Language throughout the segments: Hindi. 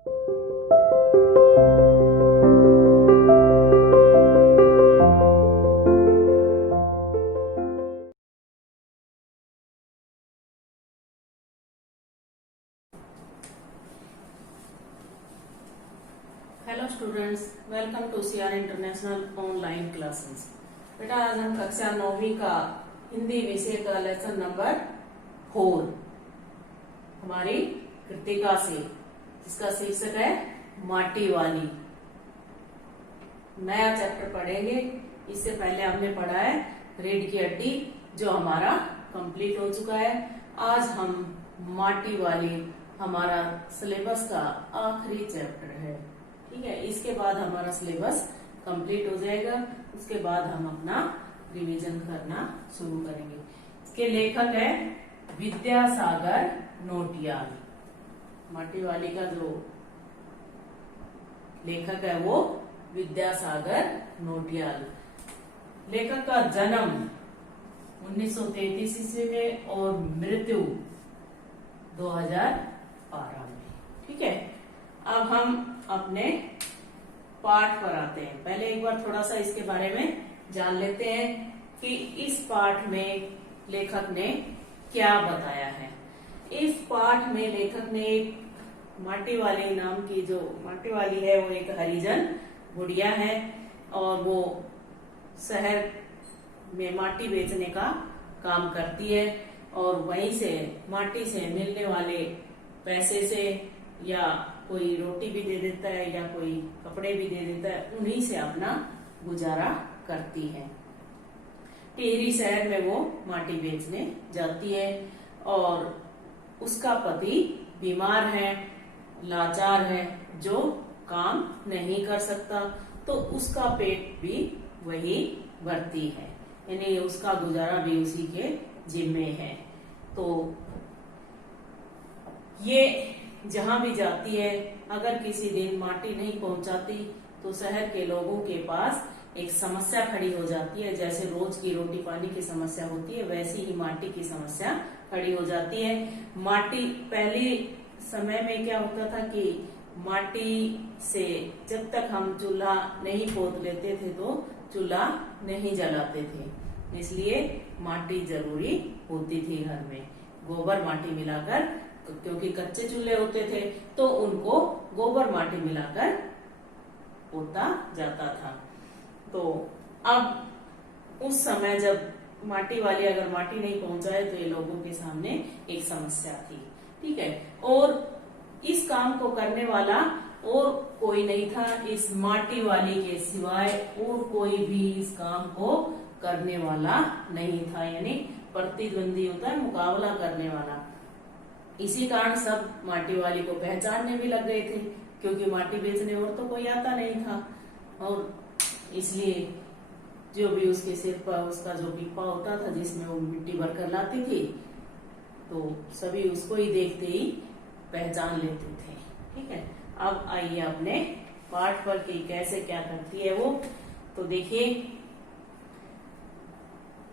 Hello students, welcome to CR international online classes. बेटा आज हम कक्षा 9वीं का हिंदी विषय का लेसन नंबर 4 हमारी कृतिका से, जिसका शीर्षक है माटी वाली, नया चैप्टर पढ़ेंगे। इससे पहले हमने पढ़ा है रीढ़ की हड्डी, जो हमारा कंप्लीट हो चुका है। आज हम माटी वाली हमारा सिलेबस का आखिरी चैप्टर है। ठीक है, इसके बाद हमारा सिलेबस कंप्लीट हो जाएगा। उसके बाद हम अपना रिवीजन करना शुरू करेंगे। इसके लेखक है विद्यासागर नोटियाल। माटी वाली का जो लेखक है वो विद्यासागर नोटियाल। लेखक का जन्म 1933 ईस्वी में और मृत्यु 2012 में। ठीक है, अब हम अपने पाठ पर आते हैं। पहले एक बार थोड़ा सा इसके बारे में जान लेते हैं कि इस पाठ में लेखक ने क्या बताया है। इस पाठ में लेखक ने माटी वाली नाम की, जो माटी वाली है वो एक हरिजन गुड़िया है और वो शहर में माटी बेचने का काम करती है और वहीं से माटी से मिलने वाले पैसे से या कोई रोटी भी दे देता है या कोई कपड़े भी दे देता है, उन्हीं से अपना गुजारा करती है। टिहरी शहर में वो माटी बेचने जाती है और उसका पति बीमार है, लाचार है, जो काम नहीं कर सकता, तो उसका पेट भी वही भरती है, यानी उसका गुजारा भी उसी के जिम्मे है। तो ये जहां भी जाती है, अगर किसी दिन माटी नहीं पहुंचाती तो शहर के लोगों के पास एक समस्या खड़ी हो जाती है। जैसे रोज की रोटी पानी की समस्या होती है, वैसी ही माटी की समस्या खड़ी हो जाती है। माटी, पहले समय में क्या होता था कि माटी से जब तक हम चूल्हा नहीं पोत लेते थे तो चूल्हा नहीं जलाते थे, इसलिए माटी जरूरी होती थी घर में। गोबर माटी मिलाकर, क्योंकि कच्चे चूल्हे होते थे तो उनको गोबर माटी मिलाकर पोता जाता था। तो अब उस समय जब माटी वाली अगर माटी नहीं पहुंचाए तो ये लोगों के सामने एक समस्या थी। ठीक है, और इस काम को करने वाला और कोई नहीं था इस माटी वाली के सिवाय, और कोई भी इस काम को करने वाला नहीं था, यानी प्रतिद्वंदी होता है मुकाबला करने वाला। इसी कारण सब माटी वाली को पहचानने भी लग गए थे, क्योंकि माटी बेचने और तो कोई आता नहीं था, और इसलिए जो भी उसके सिर पर उसका जो पिप्पा होता था जिसमें वो मिट्टी भरकर लाती थी, तो सभी उसको ही देखते ही पहचान लेते थे। ठीक है, अब आइए अपने पाठ पर कि कैसे क्या करती है वो। तो देखिए,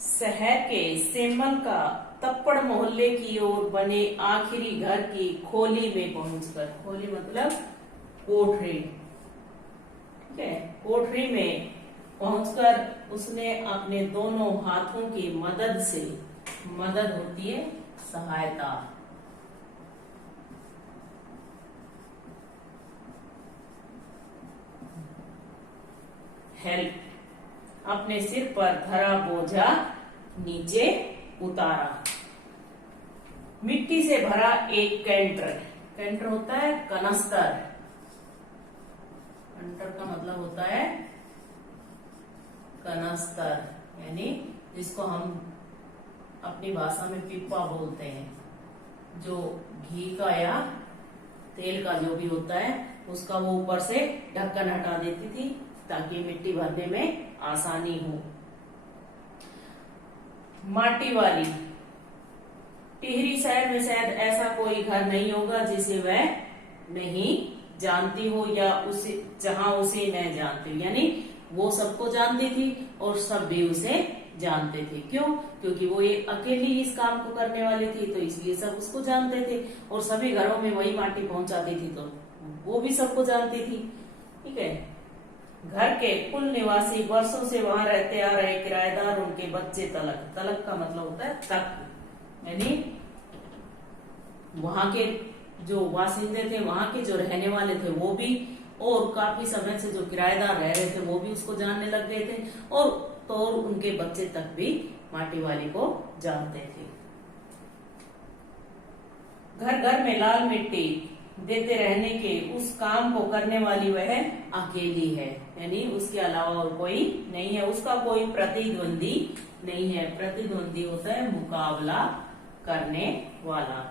शहर के सेमल का तप्पड़ मोहल्ले की ओर बने आखिरी घर की खोली में पहुंचकर, खोली मतलब कोठरी, ठीक है, कोठरी में पहुंचकर उसने अपने दोनों हाथों की मदद से, मदद होती है सहायता, हेल्प, अपने सिर पर धरा बोझा नीचे उतारा। मिट्टी से भरा एक कैंटर, कैंटर होता है कनस्तर, कैंटर का मतलब होता है कनस्तर, यानी जिसको हम अपनी भाषा में पिप्पा बोलते हैं, जो घी का या तेल का जो भी होता है उसका वो ऊपर से ढक्कन हटा देती थी ताकि मिट्टी भरने में आसानी हो। माटी वाली, टिहरी शहर में शायद ऐसा कोई घर नहीं होगा जिसे वह नहीं जानती हो या उसे जहां उसे न जानती हो, यानी वो सबको जानती थी और सब भी उसे जानते थे। क्यों? क्योंकि वो ये अकेली इस काम को करने वाली थी, तो इसलिए सब उसको जानते थे और सभी घरों में वही माटी पहुंचाती थी, तो वो भी सबको जानती थी। ठीक है, घर के कुल निवासी, वर्षों से वहां रहते आ रहे किराएदार, उनके बच्चे तलक। तलक का मतलब होता है तक, यानी वहां के जो वासिंदे थे, वहां के जो रहने वाले थे वो भी, और काफी समय से जो किराएदार रह रहे थे वो भी उसको जानने लग गए थे, और उनके बच्चे तक भी माटी वाली को जानते थे। घर घर में लाल मिट्टी देते रहने के उस काम को करने वाली वह अकेली है, यानी उसके अलावा और कोई नहीं है, उसका कोई प्रतिद्वंदी नहीं है। प्रतिद्वंदी होता है मुकाबला करने वाला।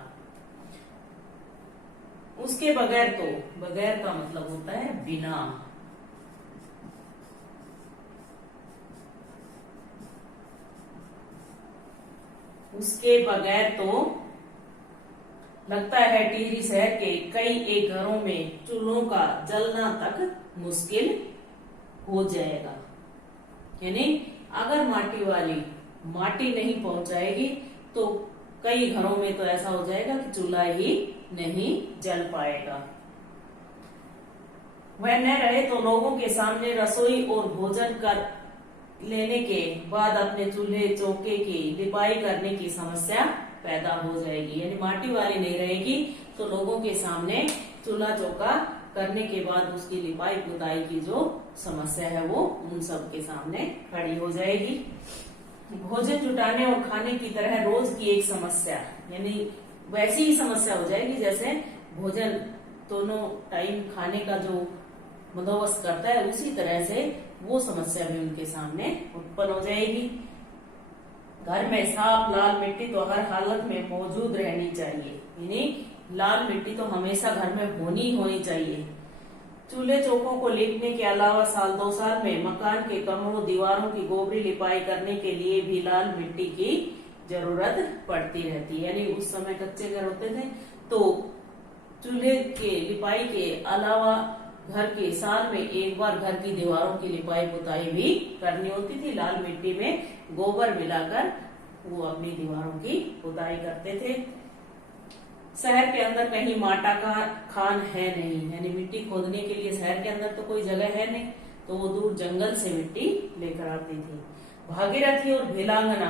उसके बगैर, तो बगैर का मतलब होता है बिना। उसके बगैर तो लगता है टिहरी शहर के कई एक घरों में चूल्हों का जलना तक मुश्किल हो जाएगा। यानी अगर माटी वाली माटी नहीं पहुंचाएगी तो कई घरों में तो ऐसा हो जाएगा कि चूल्हा ही नहीं जल पाएगा। वह न रहे तो लोगों के सामने रसोई और भोजन कर लेने के बाद अपने चूल्हे चौके की लिपाई करने की समस्या पैदा हो जाएगी। यानी माटी वाली नहीं रहेगी तो लोगों के सामने चूल्हा चौका करने के बाद उसकी लिपाई पुताई की जो समस्या है वो उन सब के सामने खड़ी हो जाएगी। भोजन जुटाने और खाने की तरह रोज की एक समस्या, यानी वैसी ही समस्या हो जाएगी जैसे भोजन दोनों टाइम खाने का जो बंदोबस्त करता है, उसी तरह से वो समस्या भी उनके सामने उत्पन्न हो जाएगी। घर में साफ लाल मिट्टी तो हर हालत में मौजूद रहनी चाहिए, यानी लाल मिट्टी तो हमेशा घर में होनी चाहिए। चूल्हे चौकों को लीपने के अलावा साल 2 साल में मकान के कमरों दीवारों की गोबरी लिपाई करने के लिए भी लाल मिट्टी की जरूरत पड़ती रहती है। यानी उस समय कच्चे घर होते थे तो चूल्हे के लिपाई के अलावा घर के साल में एक बार घर की दीवारों की लिपाई पुताई भी करनी होती थी। लाल मिट्टी में गोबर मिलाकर वो अपनी दीवारों की पुताई करते थे। शहर के अंदर कहीं माटा का खान है नहीं, यानी मिट्टी खोदने के लिए शहर के अंदर तो कोई जगह है नहीं, तो वो दूर जंगल से मिट्टी लेकर आती थी। भागीरथी और भेलांगना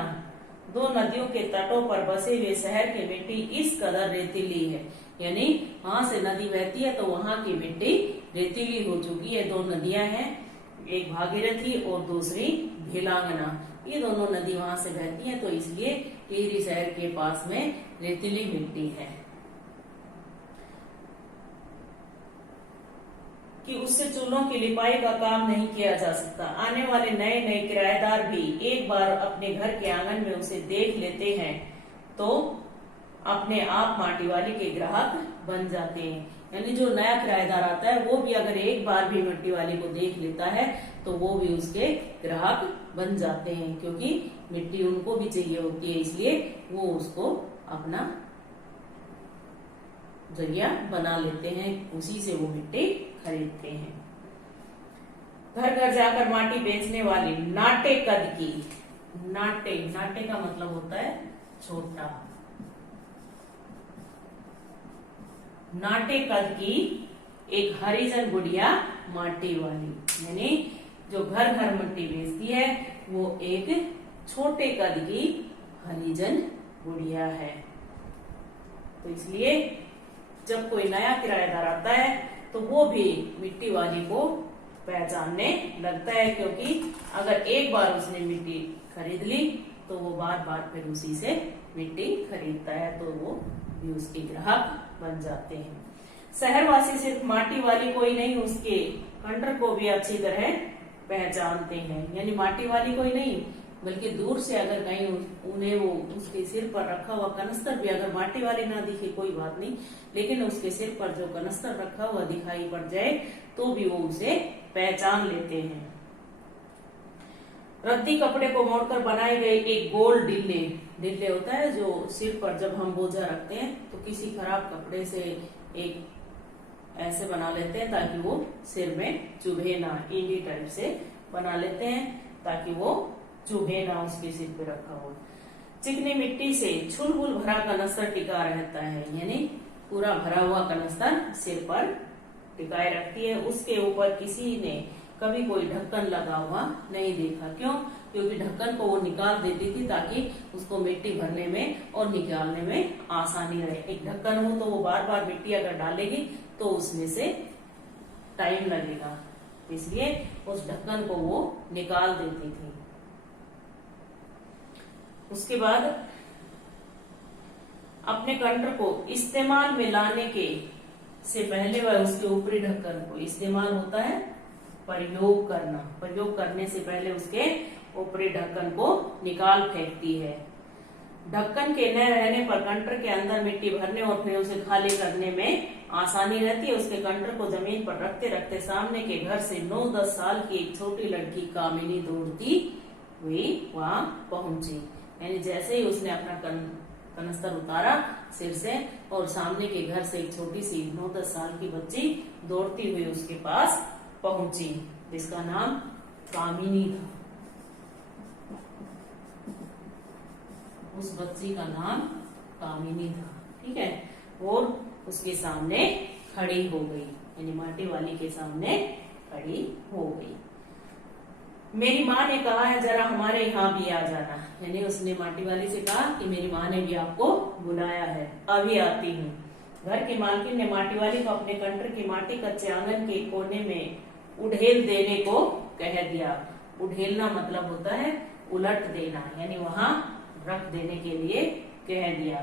2 नदियों के तटों पर बसे हुए शहर की मिट्टी इस कदर रेतीली है, यानी वहां से नदी बहती है तो वहां की मिट्टी रेतीली हो चुकी है। 2 नदियां हैं, एक भागीरथी और दूसरी भेलांगना। ये दोनों नदी वहां से बहती हैं तो इसलिए टिहरी शहर के पास में रेतीली मिट्टी है कि उससे चूल्हों की लिपाई का काम नहीं किया जा सकता। आने वाले नए नए किराएदार भी एक बार अपने घर के आंगन में उसे देख लेते हैं तो अपने आप माटी वाली के ग्राहक बन जाते हैं। यानी जो नया किराएदार आता है वो भी अगर एक बार भी मिट्टी वाली को देख लेता है तो वो भी उसके ग्राहक बन जाते हैं, क्योंकि मिट्टी उनको भी चाहिए होती है, इसलिए वो उसको अपना जरिया बना लेते हैं, उसी से वो मिट्टी खरीदते हैं। घर घर जाकर माटी बेचने वाली नाटे कद की, नाटे का मतलब होता है छोटा, नाटे कद की एक हरिजन गुड़िया माटी वाली, यानी जो घर घर मिट्टी बेचती है वो एक छोटे कद की हरिजन गुड़िया है। तो इसलिए जब कोई नया किराएदार आता है तो वो भी मिट्टी वाली को पहचानने लगता है, क्योंकि अगर एक बार उसने मिट्टी खरीद ली तो वो बार बार फिर उसी से मिट्टी खरीदता है, तो वो भी उसके ग्राहक बन जाते हैं। शहरवासी सिर्फ माटी वाली को ही नहीं, उसके कंडर को भी अच्छी तरह पहचानते हैं। यानी माटी वाली को ही नहीं बल्कि दूर से अगर कहीं उन्हें वो उसके सिर पर रखा हुआ कनस्तर भी अगर माटी वाली ना दिखे कोई बात नहीं, लेकिन उसके सिर पर जो कनस्तर रखा हुआ दिखाई पड़ जाए तो भी वो उसे पहचान लेते हैं। रद्दी कपड़े को मोड़कर बनाए गए एक गोल डिल्ले होता है जो सिर पर जब हम बोझा रखते हैं तो किसी खराब कपड़े से एक ऐसे बना लेते हैं ताकि वो सिर में चुभे ना, इंडी टाइप से बना लेते हैं ताकि वो चुभे ना उसके सिर पे रखा हुआ। चिकनी मिट्टी से छुलबुल भरा कनस्तर टिका रहता है, यानी पूरा भरा हुआ कनस्तर सिर पर टिकाए रखती है। उसके ऊपर किसी ने कभी कोई ढक्कन लगा हुआ नहीं देखा। क्यों? क्योंकि ढक्कन को वो निकाल देती थी ताकि उसको मिट्टी भरने में और निकालने में आसानी रहे। एक ढक्कन हो तो वो बार बार मिट्टी अगर डालेगी तो उसमें से टाइम लगेगा, इसलिए उस ढक्कन को वो निकाल देती थी। उसके बाद अपने कंटर को इस्तेमाल में लाने के से पहले वह उसके ऊपरी ढक्कन को, इस्तेमाल होता है प्रयोग करना, प्रयोग करने से पहले उसके ऊपरी ढक्कन को निकाल फेंकती है। ढक्कन के न रहने पर कंटर के अंदर मिट्टी भरने और फिर उसे खाली करने में आसानी रहती है। उसके कंटर को जमीन पर रखते रखते सामने के घर से 9-10 साल की एक छोटी लड़की कामिनी दौड़ती हुई वहां पहुंची। यानी जैसे ही उसने अपना कनस्तर उतारा सिर से और सामने के घर से एक छोटी सी 9-10 साल की बच्ची दौड़ती हुई उसके पास पहुंची, जिसका नाम कामिनी था। उस बच्ची का नाम कामिनी था, ठीक है। और उसके सामने खड़ी हो गई, यानी माटी वाली के सामने खड़ी हो गई। मेरी माँ ने कहा है जरा हमारे यहाँ भी आ जाना, यानी उसने माटी वाली से कहा कि मेरी माँ ने भी आपको बुलाया है, अभी आती हूँ। घर की मालकिन ने माटी वाली को अपने कंटर की माटी कच्चे आंगन के कोने में उड़ेल देने को कह दिया। उड़ेलना मतलब होता है उलट देना, यानी वहां रख देने के लिए कह दिया।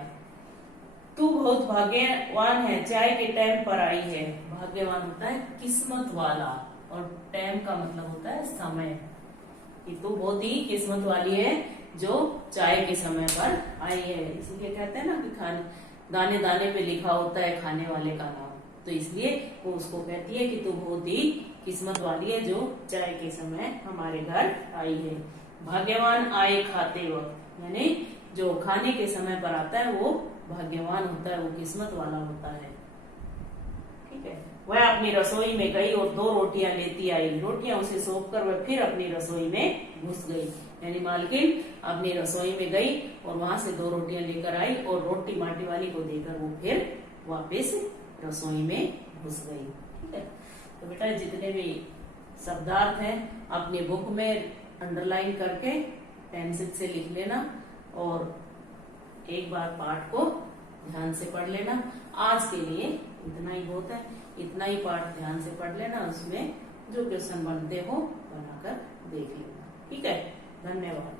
तू बहुत भाग्यवान है, चाय के टाइम पर आई है। भाग्यवान होता है किस्मत वाला, और टाइम का मतलब होता है समय, कि तू बहुत ही किस्मत वाली है जो चाय के समय पर आई है। इसीलिए कहते हैं ना कि दाने दाने पे लिखा होता है खाने वाले का नाम, तो इसलिए वो उसको कहती है कि तू बहुत ही किस्मत वाली है जो चाय के समय हमारे घर आई है। भाग्यवान आए खाते वक्त, यानी जो खाने के समय पर आता है वो भाग्यवान होता है, वो किस्मत वाला होता है, ठीक है। वह अपनी रसोई में गई और 2 रोटियां लेती आई। रोटियां उसे सौंपकर वह फिर अपनी रसोई में घुस गई, यानी मालकिन अपनी रसोई में गई और वहां से 2 रोटियां लेकर आई और रोटी माटी वाली को देकर वो फिर वापस रसोई में घुस गई, ठीक है। तो बेटा जितने भी शब्दार्थ हैं अपनी बुक में अंडरलाइन करके पेंसिल से लिख लेना और एक बार पाठ को ध्यान से पढ़ लेना। आज के लिए इतना ही बहुत है, इतना ही पाठ ध्यान से पढ़ लेना, उसमें जो क्वेश्चन बनते हो बनाकर देख लेना, ठीक है। धन्यवाद।